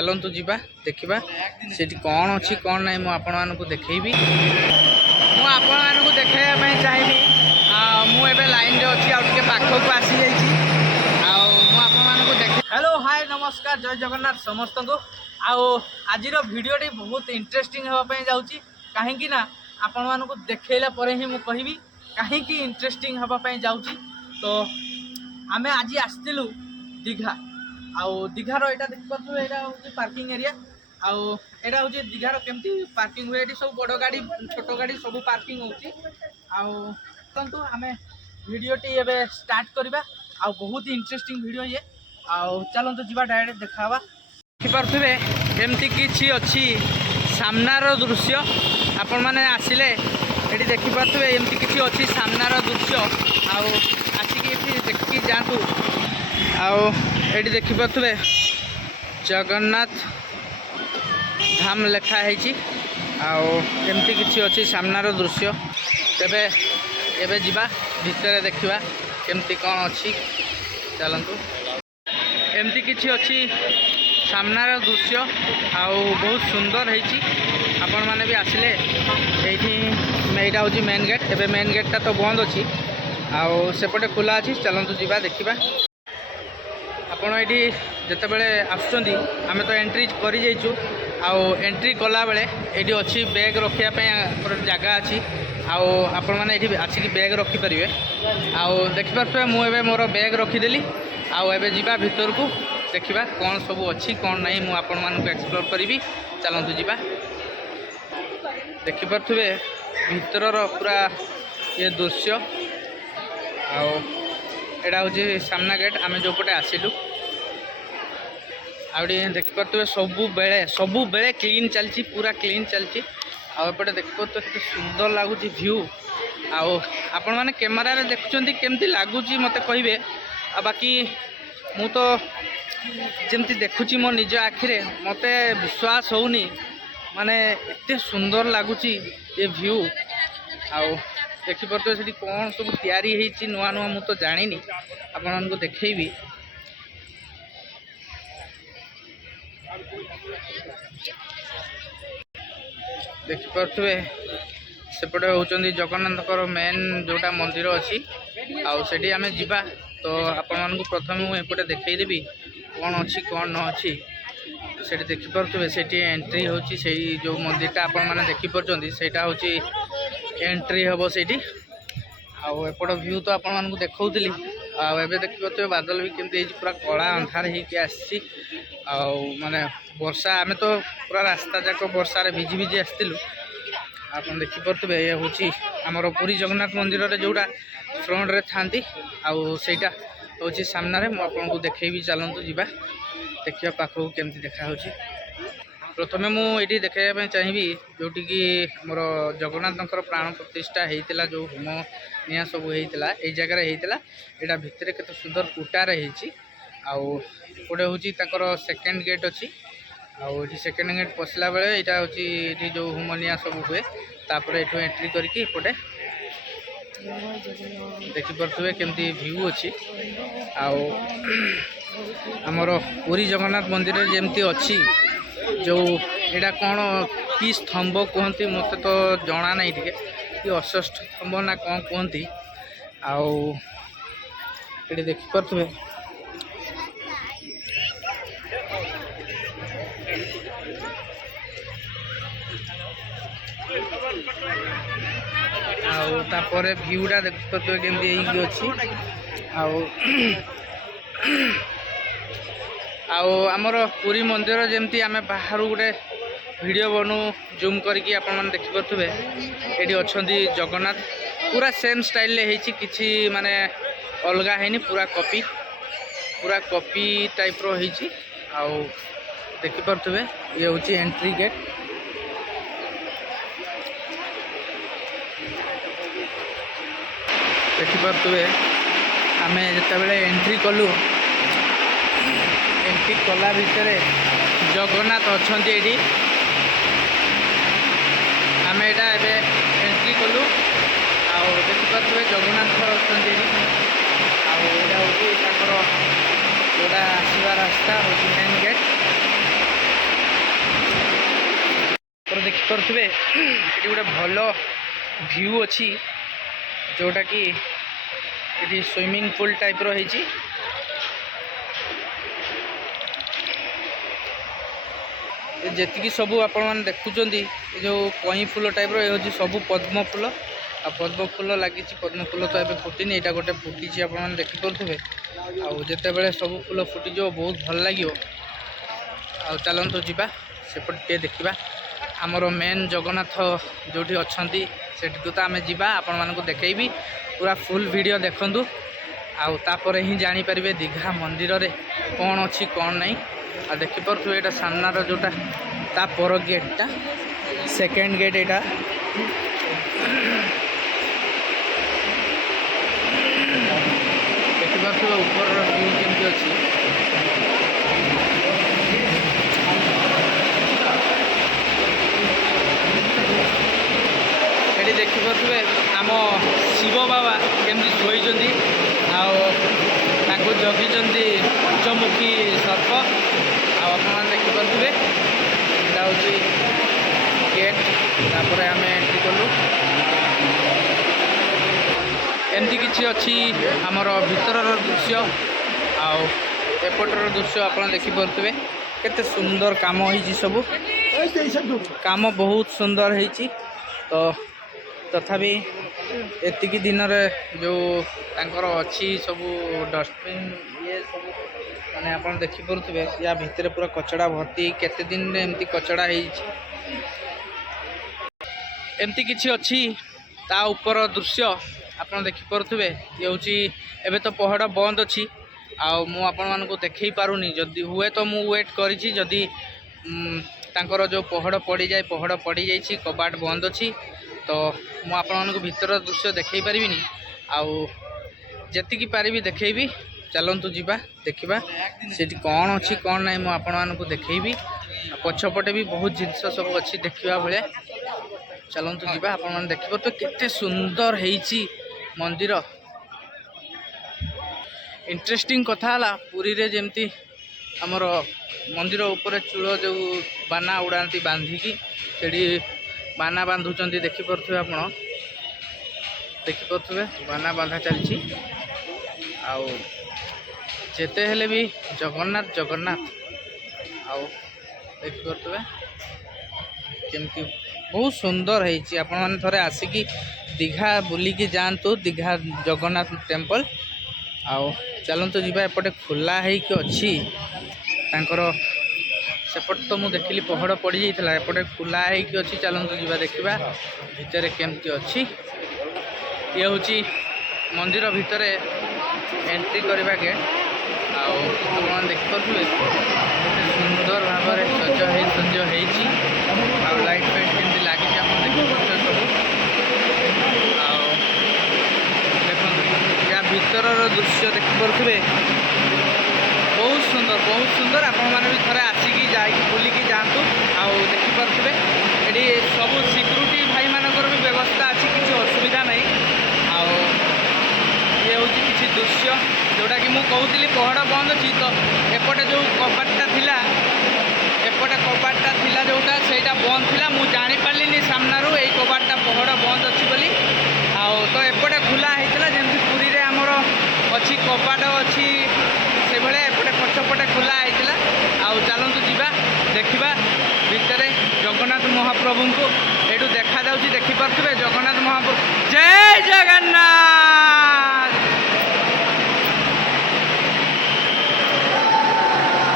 चलतु जीवा देखा से कौन अच्छी कौन ना मुझे आपण देखी मुझे देखाई चाहिए मुझे लाइन रे अच्छी आगे पाखक आसी जाइए हेलो हाय नमस्कार जय जगन्नाथ समस्त को आज भिडटी बहुत इंटरेस्टिंग होगापी जाऊँगी कहीं आपण मानक देखला ही मुझे कहबी कहीं इंटरेस्टिंग होगापी जाऊँगी तो आम आज आसलु दीघा दीघार यहाँ देखिए यहाँ हूँ पार्किंग एरिया आटा हूँ दीघार केमती पार्किंग हुए ये सब बड़ गाड़ी छोट गाड़ी सब पार्किंग होती आम भिडटी एवं स्टार्ट करवा बहुत इंटरेस्टिंग वीडियो ये चलते जीवा डायरेक्ट देखा देखिपे एमती किसी अच्छी सामनार दृश्य आपण मैंने आसिले ये देखिपे एमती किसी अच्छी सामनार दृश्य आसिक देखिकी जातु ये देखिपे जगन्नाथ धाम लिखाई एमती किसी अच्छी सामनार दृश्य तेबे एबे जीवा भितर देखा केमती कौन अच्छी चलतु एमती किसी अच्छी सामनार दृश्य बहुत सुंदर होती आपण मैंने भी आसिले यहाँ हूँ मेन गेट एवं मेन गेटा तो बंद अच्छी सेपटे खोला अच्छी चलतु जीवा देखा आपण ये जितेबाला आसुँच आम तो एंट्री कर एंट्री कला बेले ये अच्छी बैग रखापी जगह अच्छी आपण मैंने ये आसिक बैग रखिपारे देखिपे मुझे मोर बैग रखीदेली आबे जीवा भितर को देखा कौन सब अच्छी कौन ना मुझे आपण मानक एक्सप्लोर करी चलतु जीवा देखिपे भितर पूरा ये दृश्य आड़ा हूँ सामना गेट आम जो पटे आसिलु देखिपे सबु बेले क्लीन चलती पूरा क्लीन चलती आपटे देखो तो सुंदर लगुच व्यू आपण मैंने कैमेरा रे देखुं केमती लगुच मत कहे बाकी मु तो जमती देखुची मो निज आखिरे मत विश्वास होनी माने एते सुंदर लगुच ये व्यू देखिपे से कौन सब तैयारी नुआ नुआ मु तो जानी आपण को देखी देखिपे सेपटे होउचंदी जगन्नाथ मेन जोटा मंदिर अच्छी आठी आम जा तो आपण मानक प्रथम मुझे देखई देवी कौन अच्छी कौन न अच्छी से देखिपे से एंट्री होची से जो मंदिरटा आपण मैंने देखिपे से एंट्री हम से एपट व्यू तो आपण मानक देखौली आबे देखिपे बादल भी केमती पूरा कला अंधार होगी आसी माने वर्षा आम तो पूरा रास्ता जाक वर्षा भिजी भिजी आसलु आप देखिपे ये हूँ आमर पुरी जगन्नाथ मंदिर रे जोड़ा फ्रंट रे थांती आईटा हूँ सामने मुझे देखी चलतु जीवा देखिए पाखक केमती देखा प्रथमे मुझे देखा चाहिए जोटि कि मोर जगन्नाथ प्राण प्रतिष्ठा होता जो होम निया सब होता ये जगार होता यहाँ भितर केते सुंदर कुटार होपटे हूँ सेकेंड गेट अच्छी ये सेकेंड गेट पशला बेले यहाँ हूँ ये जो होमनिया सब हुए तापर ये एंट्री करके एपटे देखिपे केमती व्यू अच्छी आमर पुरी जगन्नाथ मंदिर जमती अच्छी जो यहाँ कौन कि स्तंभ कहती मत तो जना नहीं टे कि अष्ट स्तंभ ना कौन कहती ये देखिपे तापर भ्यूटा देखिपे केमती अच्छी आमर पुरी मंदिर जमती आम बाहर गोटे वीडियो बनू जूम करके आपण मैंने देखिपे ये अच्छा जगन्नाथ पूरा सेम स्टाइल किसी माने अलगा है पूरा कॉपी टाइप रो देखिपे ये हूँ एंट्री गेट देखिपे आम जिते एंट्री कलु एंट्री कला भितर जगन्नाथ अच्छा ये आम यहाँ एंट्री कलु देखिपे जगन्नाथ अच्छा यहाँ हूँ जोड़ा आसवा रास्ता हूँ मेन गेट देखिपे ये गोटे भल व्यू अच्छी जोटा कि ये स्विमिंग पूल टाइप रही। जी सब आपण मैंने देखुं जो कई फूल टाइप ये हूँ सब पद्म फूल आ पद्म फूल लगी। पद्म फूल तो ये फुटनी यहाँ गोटे फुटी आप देखिपे आते सब फूल फुटी बहुत भल लगे। आ चलतु जा सेपटे देखा आमर मेन जगन्नाथ जो अच्छा से तो आम जा आपण मानक देखी पूरा फुल वीडियो देखु आपर ही जानीपर दीघा मंदिर रे कौन अच्छी कौन नहीं। आ देखिपे यहाँ सामनार जोटा ता पर गेटा सेकेंड गेट यहाँ देखिपे ऊपर व्यू केमती अच्छी। ये देखिपे आम शिव बाबा केमती शोई जगी पंचमुखी सर्प आपने देखिपे यहाँ हूँ गेट तापर आम एंट्री कलु एमती किसी अच्छी आमर भीतर दृश्य आउटर दृश्य आप देखिपे केते सुंदर काम होती सब काम बहुत सुंदर होती। तो तथापि एतिकी दिन रे जो तांकर अच्छी सब डस्टबिन ये सब माने आप देखिपे या भितर पूरा कचड़ा भर्ती केते दिन एमती कचड़ा एमती किसी अच्छी ता ऊपर दृश्य आप देखिपे ये हूँ एबे तो पहाड़ बंद अच्छी आउ आपण मानक देखई पारुनी जदि हुए तो मु वेट करी जदि तांकर जो पहाड़ पड़ जाए पहाड़ पड़ जाइए कबाट बंद अच्छी तो मु आपण भीतर दृश्य देखई पारिनी आउ जेतिकी पारिबी देखैबी। चलतु जा देखा से कौन अच्छी कौन ना मुझे आपण मानक देखैबी पछपटे भी बहुत जिनस सब अच्छी देखा भाया। चलतु जा आपण मैंने देखिए तो केते सुंदर है मंदिर। इंटरेस्टिंग कथा है पुरी रे जमती आमर मंदिर उपर चूल जो बाना उड़ाती बांधिकी से बाना बांधुंट देखिपे आप देखिपे बाना बांधा चलती आउ जेते हेले भी जगन्नाथ जगन्नाथ आउ देखिपे केमती बहुत सुंदर है। आपण मैंने थोड़े आसिकी दीघा बुलिकी जातु दीघा जगन्नाथ टेम्पल आउ चलतु जा एपटे खोला होगी अच्छी तांकर सेपट तो मुझे देखिली पहाड़ पड़ जाता एपटे खोला होगी अच्छी। चलतु जा देखा भितर केमती अच्छी ये हूँ मंदिर भितर एंट्री करवा गेट आप देखिपे सुंदर भाव सज हो लाइट फाइट केमती लगी देखिपे सब या भीतर दृश्य देखिपे बहुत सुंदर आपण मैंने भी थोड़े आसिकी जाकि बुलिकी जातु आउ देखिपे ये सब सिक्यूरीटी भाई मानकर भी व्यवस्था अच्छी किसी असुविधा नहीं। आउ ये हूँ किसी दृश्य जोटा कि मुझे कहूली पहाड़ बंद अच्छी तो एपटे जो कबाटा थिला एपटे कबाटा थिला जोटा सेटा बंद थिला मु जानी पारलिनी सामनारू यही कबाटा पहाड़ बंद अच्छी बोली आउ तो एपटे खुला होता जमी पुरी रे आमर अच्छी कबाट अच्छी से भाया एपटे पछपटे खुला होता आउ चलतु जा देखा भितर जगन्नाथ महाप्रभु को यू देखा देखिपे जगन्नाथ महाप्रभु जय जगन्नाथ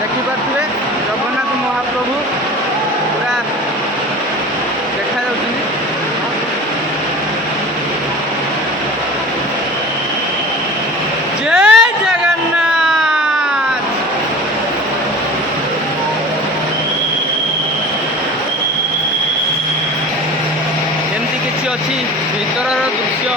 देखिपे जगन्नाथ महाप्रभु पूरा देखा जय जगन्नाथ। एमती किसी अच्छी भीतर दृश्य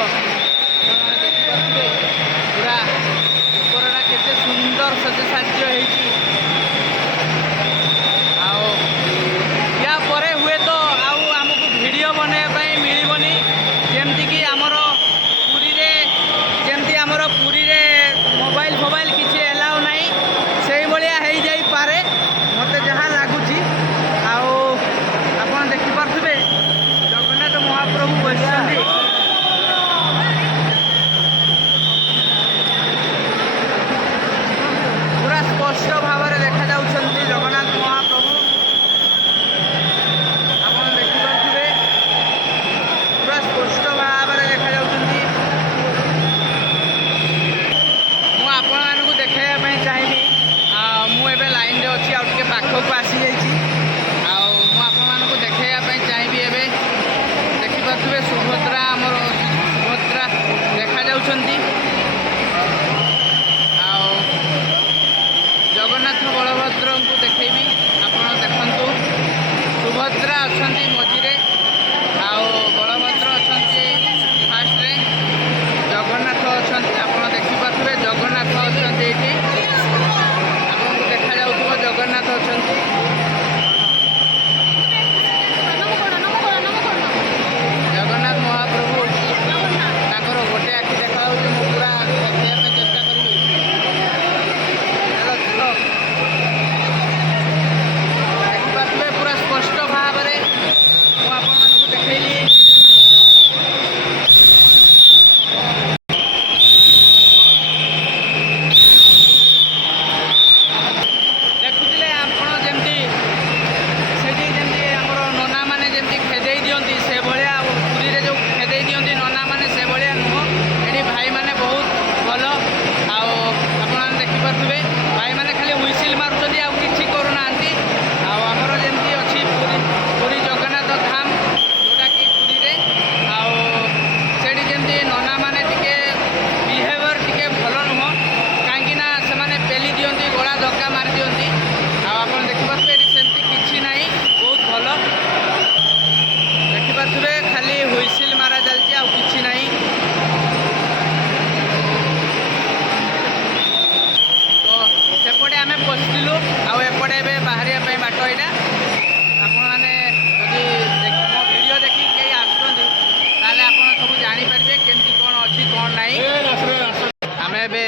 ଏବେ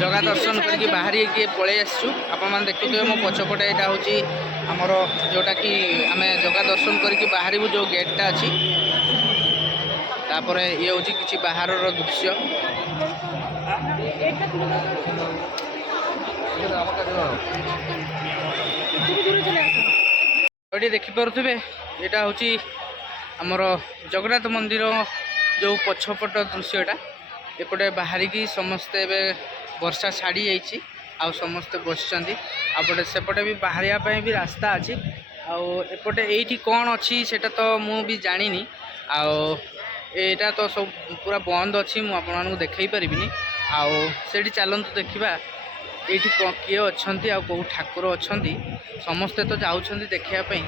जगह दर्शन करके बाहरी पलि आसचु आपण देखुए मो पछपटे यहाँ हूँ आमर जोटा कि आम जगह दर्शन करके बाहर जो गेटा अच्छी तापर ये हूँ कि बाहर दृश्य ये देखिपे यहाँ हूँ आमर जगन्नाथ मंदिर जो पछपट दृश्यटा एपटे बाहरिकी समस्ते वर्षा छाड़ी जाइए आउ समस्ते बसचंदी आपटे सेपटे भी बाहरिया भी रास्ता अच्छी आउटे ये कौन अच्छी सेटा तो मु भी जानी आटा तो सब पूरा बंद अच्छी मुझे देखई पारि आउ चलतु देखा ये किए अच्छा कौ ठाकुर अच्छा समस्ते तो जाऊँच देखापी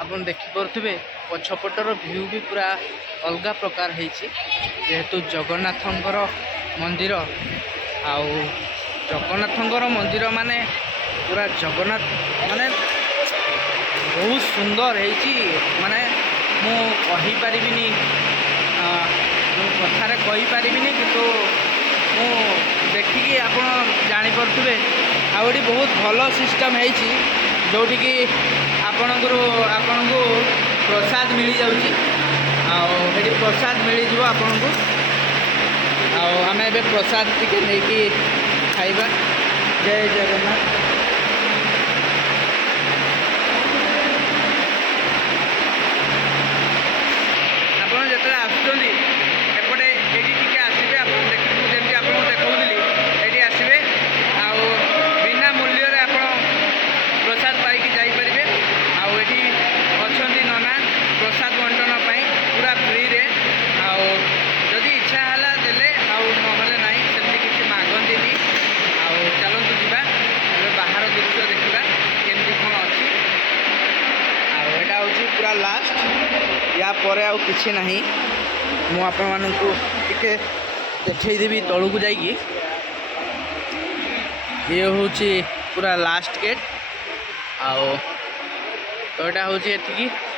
आप देखिपे पछपटर व्यू भी पूरा अलग प्रकार जेहेतु जगन्नाथंकर मंदिर आउ जगन्नाथंकर मंदिर माने पूरा जगन्नाथ माने बहुत सुंदर माने मु कहि परिबिनी कथार कहि परिबिनी किंतु मु देखिकी आप जानीपे आउटी बहुत भल सिस्टम है जोटी कि आपण को प्रसाद मिल जाऊँगी आठी प्रसाद मिल जाव आपण को आम ए प्रसाद टी नहीं खाइबा। जय जगन्नाथ। आपड़ जो आसुँच एपटे ये आसवे आप जमी आपको देखी ये आसवे बिना मूल्य आप प्रसाद पाई जापरें आठी अच्छा नना प्रसाद बंटन पूरा फ्री रे जदि इच्छा है देले ना ना सेमती किसी मागती चलतु जा बाहर दृश्य देखा केमती कौन अच्छी आटा हूँ पूरा लास्ट या पर आउ कि ना मुझे देखदेवी तलू को जाइए ये हूँ पूरा लास्ट गेट आओ तो यहाँ हूँ ये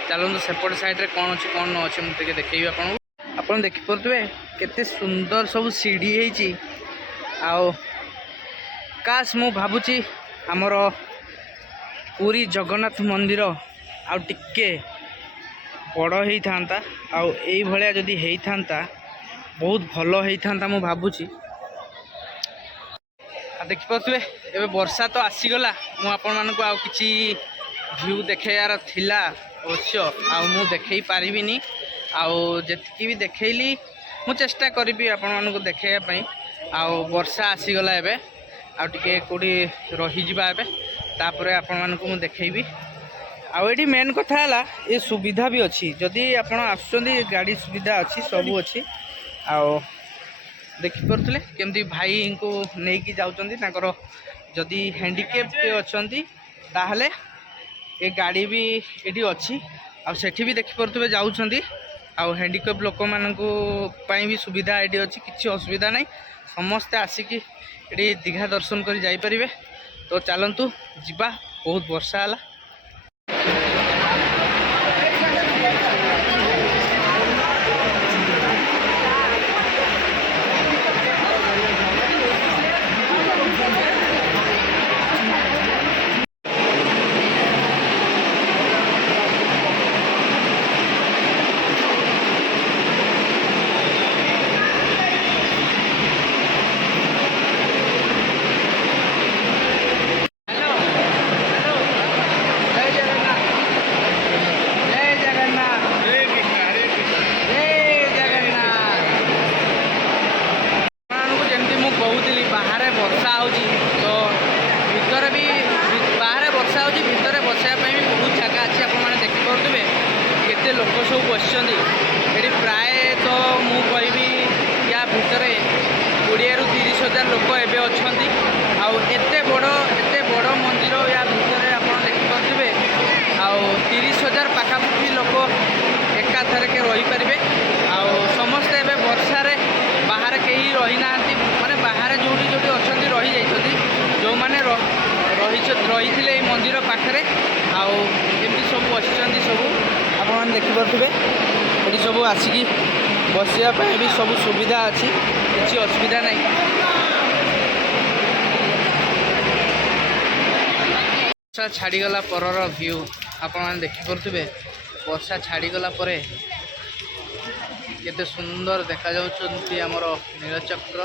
चलते सेपट साइड रे कौन अच्छी कौन न अच्छे मुझे देखी आप देखिपे केते सुंदर सब सीढ़ी है काश मु भावुची आमर पूरी जगन्नाथ मंदिर आउ टिके बड़ होता आउ भाया जदि होता बहुत भल होता मु भावुची देखिपे ए वर्षा तो आसीगला मुझे आउ कि व्यू देखार थिला अवश्य आउ देखई पारिबिनी आउ जेतिकी भी देखैली मु चेष्टा करी आपण मानक देखाइबा आउ वर्षा आसीगला एबे आउ टिके कोडी रही जिबा एबे तापरे आपण मानक मु देखैबी आउ एडी मेन कथा हला ए सुविधा भी अछि जदि आपण आसुचंदी गाड़ी सुविधा अछि सब अछि आउ देखि परथले केमती भाई को नेकी जाउचंदी ताकर जदि हैंडीकैप के अछंती ताहले ए गाड़ी भी एडी अछि आ सेठी भी देखि परथबे जाउचंदी आउ हैंडीकैप लोक मानकु पई भी सुविधा एडी अछि किछि असुविधा नै समस्ते आसिकी एडी दीघा दर्शन करी जाई परिबे। तो चलंतु जिबा बहुत वर्षा हला। लोक सब बसचंदी ये प्राय तो मु कहबी या भितर 20,000 लोक एबे अछंती आउ एते बड़ मंदिर या भितर आप देखिपे आउ 30,000 पाखापाखि लोक एका थरके रही पारे आउ समस्ते एबे वर्षा रे बाहर कहीं रही ना माने बाहर जोटी जोटी अछंती रही जाइछंती जो माने रही मंदिर पाखरे आउ एमती सब बसचंदी सब आप देखिपे ये सब आसिकी बसापी भी सब सुविधा अच्छी किसी असुविधा नहीं। ବର୍ଷା ଛାଡ଼ିଗଲା ପରର ଭ୍ୟୁ ଆପଣମାନେ ଦେଖିପାରୁଥିବେ। ବର୍ଷା ଛାଡ଼ିଗଲା ପରେ କେତେ ସୁନ୍ଦର ଦେଖାଯାଉଛନ୍ତି ଆମର ନୀଳଚକ୍ର।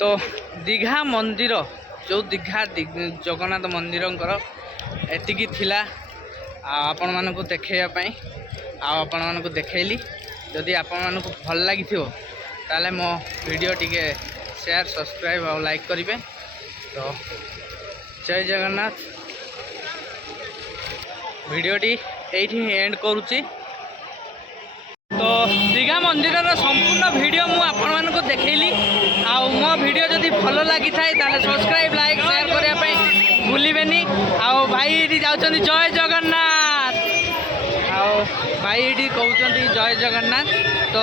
ତ ଦୀଘା ମନ୍ଦିର ଯେଉଁ ଦୀଘା ଜଗନ୍ନାଥ ମନ୍ଦିରଙ୍କର ଏତିକି ଥିଲା ଆପଣମାନଙ୍କୁ ଦେଖାଇବା ପାଇଁ। ଆଉ ଆପଣମାନଙ୍କୁ ଦେଖେଇଲି। ଯଦି ଆପଣମାନଙ୍କୁ ଭଲ ଲାଗିଥିବ ତାହେଲେ ମୋ ଭିଡ଼ିଓ ଟିକେ ସେୟାର ସବସ୍କ୍ରାଇବ୍ ଆଉ ଲାଇକ୍ କରିବେ। ତ ଜୟ ଜଗନ୍ନାଥ। ଭିଡ଼ିଓଟି ଏଇଠି ଏଣ୍ଡ କରୁଛି। ତ ଦୀଘା ମନ୍ଦିରର ସମ୍ପୂର୍ଣ୍ଣ ଭିଡ଼ିଓ ମୁଁ ଆପଣମାନଙ୍କୁ ଦେଖେଇଲି। ଆଉ ମୋ ଭିଡ଼ିଓ ଯଦି ଭଲ ଲାଗିଥାଏ ତାହେଲେ ସବସ୍କ୍ରାଇବ୍ ଲାଇକ୍ ସେୟାର କରିବା ପାଇଁ ଭୁଲିବେନି। ଆଉ ଭାଇ ଏଠି ଯାଉଛନ୍ତି ଜୟ ଜଗନ୍ନାଥ। ଆଉ ଭାଇ ଏଠି କହୁଛନ୍ତି ଜୟ ଜଗନ୍ନାଥ। ତ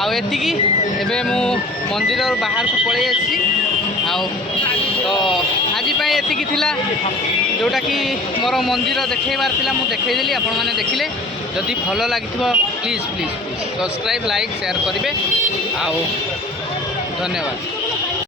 ଆଉ ଏତିକି। ଏବେ ମୁଁ ମନ୍ଦିରରୁ ବାହାରକୁ ପଳେଇ ଆସିଛି। ଆଉ ତ ଆଜି ପାଇଁ ଏତିକି ଥିଲା, ଯେଉଁଟାକି ମୋର ମନ୍ଦିର ଦେଖେଇବାର ଥିଲା। ମୁଁ ଦେଖେଇଦେଲି, ଆପଣମାନେ ଦେଖିଲେ। ଯଦି ଭଲ ଲାଗିଥିବ ପ୍ଲିଜ୍ ସବସ୍କ୍ରାଇବ୍ ଲାଇକ୍ ସେୟାର କରିବେ। ଆଉ ଧନ୍ୟବାଦ।